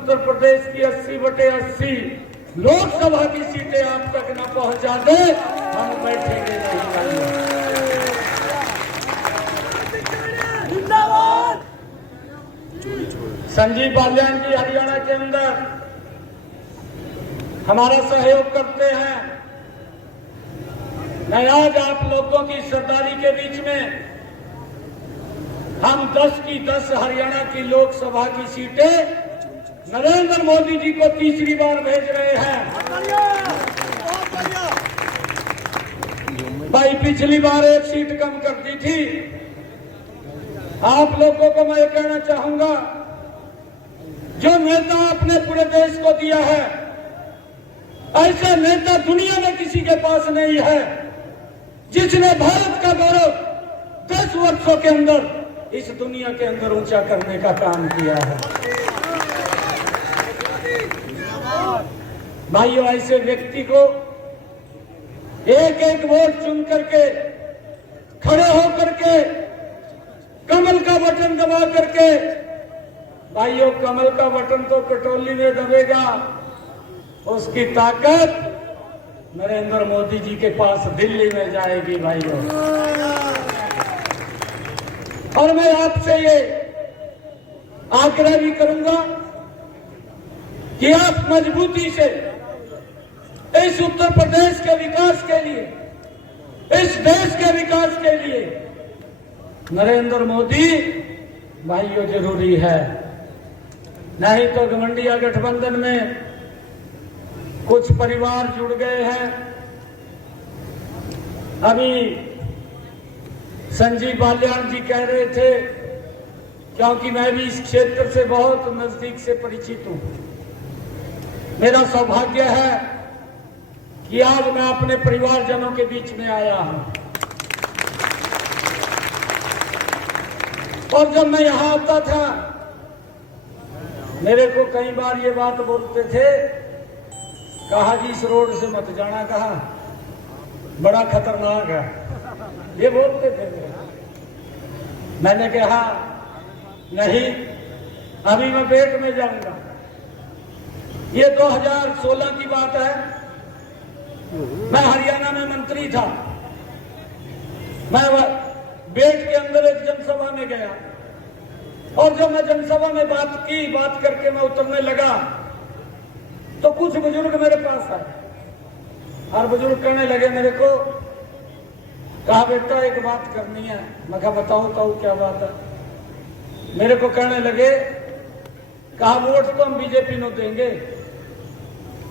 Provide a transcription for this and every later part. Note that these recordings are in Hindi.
उत्तर प्रदेश की 80/80 लोकसभा की सीटें आप तक न पहुंचा दे, हम बैठेंगे नहीं। संजीव बालियान जी हरियाणा के अंदर हमारा सहयोग करते हैं। मैं आज आप लोगों की सरदारी के बीच में हम 10 की 10 हरियाणा की लोकसभा की सीटें नरेंद्र मोदी जी को तीसरी बार भेज रहे हैं। भाई पिछली बार एक सीट कम कर दी थी। आप लोगों को मैं कहना चाहूंगा, जो नेता आपने पूरे देश को दिया है, ऐसा नेता दुनिया में किसी के पास नहीं है जिसने भारत का गौरव 10 वर्षों के अंदर इस दुनिया के अंदर ऊंचा करने का काम किया है। भाइयों, ऐसे व्यक्ति को एक एक वोट चुन करके, खड़े होकर के, कमल का बटन दबा करके, भाइयों कमल का बटन तो कटोली में दबेगा, उसकी ताकत नरेंद्र मोदी जी के पास दिल्ली में जाएगी भाइयों। और मैं आपसे ये आग्रह भी करूंगा कि आप मजबूती से इस उत्तर प्रदेश के विकास के लिए, इस देश के विकास के लिए नरेंद्र मोदी भाइयों जरूरी है। नहीं तो घमंडिया गठबंधन में कुछ परिवार जुड़ गए हैं। अभी संजीव बालियान जी कह रहे थे, क्योंकि मैं भी इस क्षेत्र से बहुत नजदीक से परिचित हूं, मेरा सौभाग्य है कि आज मैं अपने परिवारजनों के बीच में आया हूं। और जब मैं यहां आता था, मेरे को कई बार ये बात बोलते थे, कहा जी इस रोड से मत जाना, कहा बड़ा खतरनाक है, ये बोलते थे। मैंने कहा नहीं, अभी मैं बेट में जाऊंगा। ये 2016 की बात है। मैं हरियाणा में मंत्री था। मैं बेट के अंदर एक जनसभा में गया, और जब मैं जनसभा में बात करके मैं उतरने लगा, तो कुछ बुजुर्ग मेरे पास आए और बुजुर्ग कहने लगे मेरे को, कहा बेटा एक बात करनी है। मैं कहा बताओ क्या बात है। मेरे को कहने लगे, कहा वोट तो हम बीजेपी को देंगे,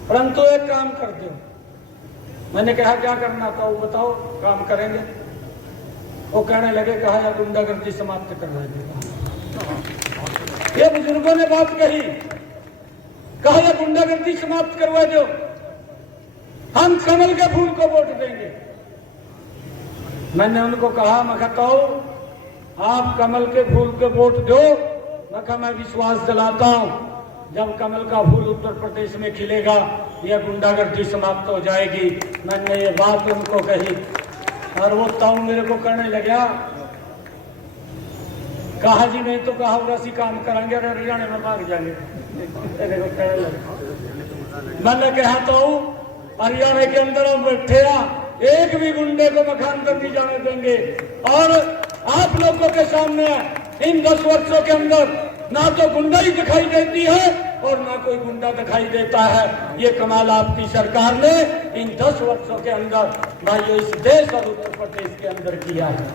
परंतु एक काम कर दो। मैंने कहा क्या करना था, वो बताओ, काम करेंगे। वो कहने लगे, कहा या गुंडागर्दी समाप्त करवा देगा। ये बुजुर्गों ने बात कही, कहा या गुंडागर्दी समाप्त करवा दो, हम कमल के फूल को वोट देंगे। मैंने उनको कहा, मैं कहता हूं आप कमल के फूल को वोट दो। मैं कहा मैं विश्वास दिलाता हूं, जब कमल का फूल उत्तर प्रदेश में खिलेगा, यह गुंडागर्दी समाप्त हो जाएगी। मैंने ये बात उनको कही, और वो ताऊ मेरे को कहने लगा, कहा जी नहीं तो कहा वैसी काम करेंगे और हरियाणा में भाग जाएंगे। मैंने कहा तो हरियाणा के अंदर हम बैठे, एक भी गुंडे को मकान अंदर नहीं जाने देंगे। और आप लोगों के सामने इन 10 वर्षों के अंदर ना तो गुंडाई दिखाई देती है और ना कोई गुंडा दिखाई देता है। ये कमाल आपकी सरकार ने इन 10 वर्षों के अंदर भाइयों इस देश और उत्तर प्रदेश के अंदर किया है।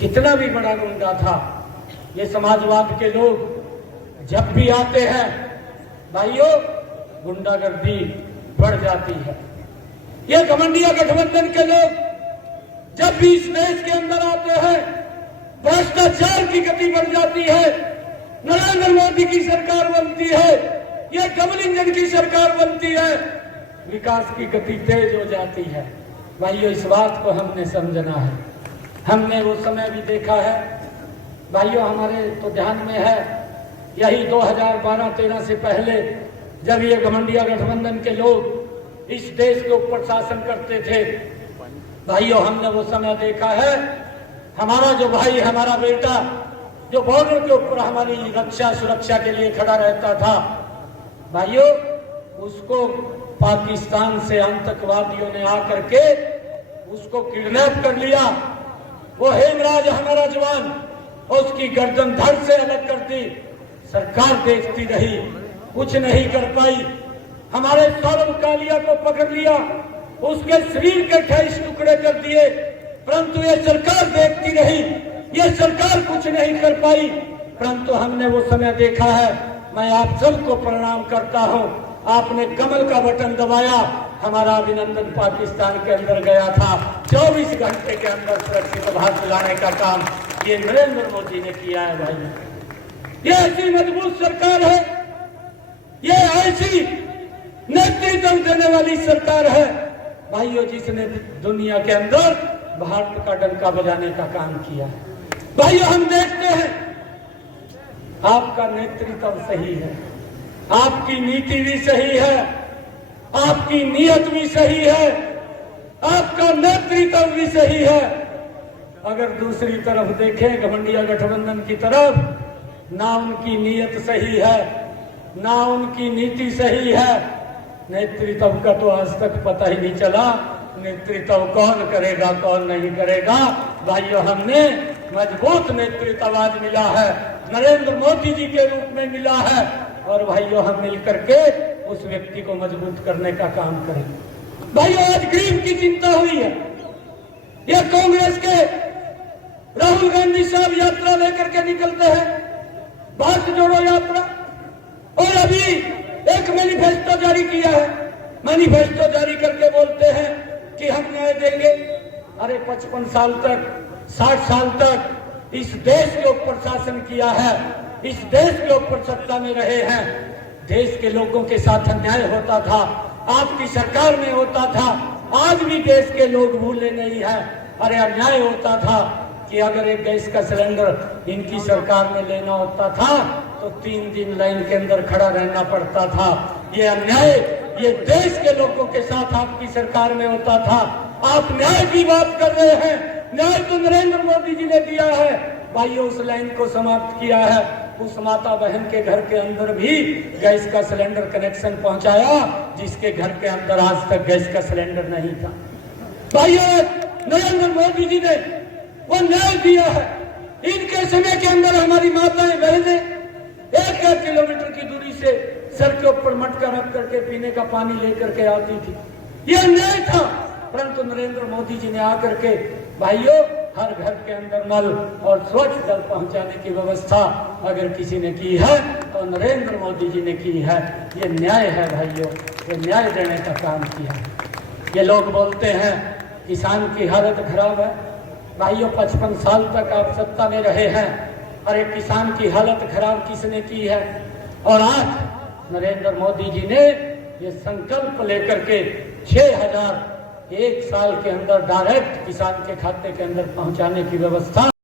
कितना भी बड़ा गुंडा था, ये समाजवाद के लोग जब भी आते हैं भाइयों, गुंडागर्दी बढ़ जाती है। ये घमंडिया गठबंधन के लोग जब भी इस देश के अंदर आते हैं, भ्रष्टाचार की गति बढ़ जाती है। नरेंद्र मोदी की सरकार बनती है, ये डबल इंजन की सरकार बनती है, विकास की गति तेज हो जाती है। भाइयों इस बात को हमने समझना है। हमने वो समय भी देखा है भाइयों, हमारे तो ध्यान में है, यही 2012-13 से पहले जब ये घमंडिया गठबंधन के लोग इस देश के ऊपर शासन करते थे भाइयों, हमने वो समय देखा है। हमारा जो भाई, हमारा बेटा जो बॉर्डर के ऊपर हमारी रक्षा सुरक्षा के लिए खड़ा रहता था, भाइयों उसको पाकिस्तान से आतंकवादियों ने आकर के उसको किडनैप कर लिया। वो हेमराज हमारा जवान, उसकी गर्दन धड़ से अलग कर दी। सरकार देखती रही, कुछ नहीं कर पाई। हमारे सौरभ कालिया को पकड़ लिया, उसके शरीर के 28 टुकड़े कर दिए, परंतु ये सरकार देखती रही, ये सरकार कुछ नहीं कर पाई। परंतु हमने वो समय देखा है। मैं आप सबको प्रणाम करता हूं, आपने कमल का बटन दबाया, हमारा अभिनंदन पाकिस्तान के अंदर गया था। 24 घंटे के अंदर सुरक्षित भारत लाने का काम ये नरेंद्र मोदी ने किया है। भाई ये ऐसी मजबूत सरकार है, ये ऐसी नेतृत्व देने वाली सरकार है भाइयों, जिसने दुनिया के अंदर भारत का डंका बजाने का काम किया है। भाइयों हम देखते हैं आपका नेतृत्व सही है, आपकी नीति भी सही है, आपकी नीयत भी सही है, आपका नेतृत्व भी सही है। अगर दूसरी तरफ देखें घमंडिया गठबंधन की तरफ, ना उनकी नीयत सही है, ना उनकी नीति सही है। नेतृत्व का तो आज तक पता ही नहीं चला, नेतृत्व कौन करेगा कौन नहीं करेगा। भाइयों हमने मजबूत नेतृत्व आज मिला है, नरेंद्र मोदी जी के रूप में मिला है, और भाइयों हम मिलकर के उस व्यक्ति को मजबूत करने का काम करेंगे। भाइयों आज गरीब की चिंता हुई है, ये कांग्रेस के राहुल गांधी साहब यात्रा लेकर के निकलते हैं, भारत जोड़ो यात्रा, और अभी एक मैनिफेस्टो जारी किया है। मैनिफेस्टो जारी करके बोलते हैं कि हम न्याय देंगे। अरे 55 साल तक 60 साल तक इस देश के ऊपर शासन किया है, इस देश के ऊपर सत्ता में रहे हैं, देश के लोगों के साथ अन्याय होता था, आपकी सरकार में होता था, आज भी देश के लोग भूले नहीं है। अरे अन्याय होता था कि अगर एक गैस का सिलेंडर इनकी सरकार में लेना होता था तो 3 दिन लाइन के अंदर खड़ा रहना पड़ता था। ये अन्याय ये देश के लोगों के साथ आपकी सरकार में होता था। आप न्याय की बात कर रहे हैं, न्याय तो नरेंद्र मोदी जी ने दिया है। भाइयों उस लाइन को समाप्त किया है, उस माता बहन के घर के अंदर भी गैस का सिलेंडर कनेक्शन पहुंचाया जिसके घर के अंदर आज तक गैस का सिलेंडर नहीं था। भाइयों नरेंद्र मोदी जी ने वो न्याय दिया है। इनके समय के अंदर हमारी माताएं बहनें 1 किलोमीटर की दूरी से सर के ऊपर मटका रख करके पीने का पानी लेकर के आती थी। ये अन्याय था, परंतु नरेंद्र मोदी जी ने आकर के भाइयों हर घर के अंदर नल और स्वच्छ जल पहुंचाने की व्यवस्था अगर किसी ने की है तो नरेंद्र मोदी जी ने की है। ये न्याय है भाइयों, ये न्याय देने का काम किया है। ये लोग बोलते हैं किसान की हालत खराब है। भाइयों 55 साल तक आप सत्ता में रहे हैं, अरे किसान की हालत खराब किसने की है? और आज नरेंद्र मोदी जी ने ये संकल्प लेकर के 6,000 एक साल के अंदर डायरेक्ट किसान के खाते के अंदर पहुंचाने की व्यवस्था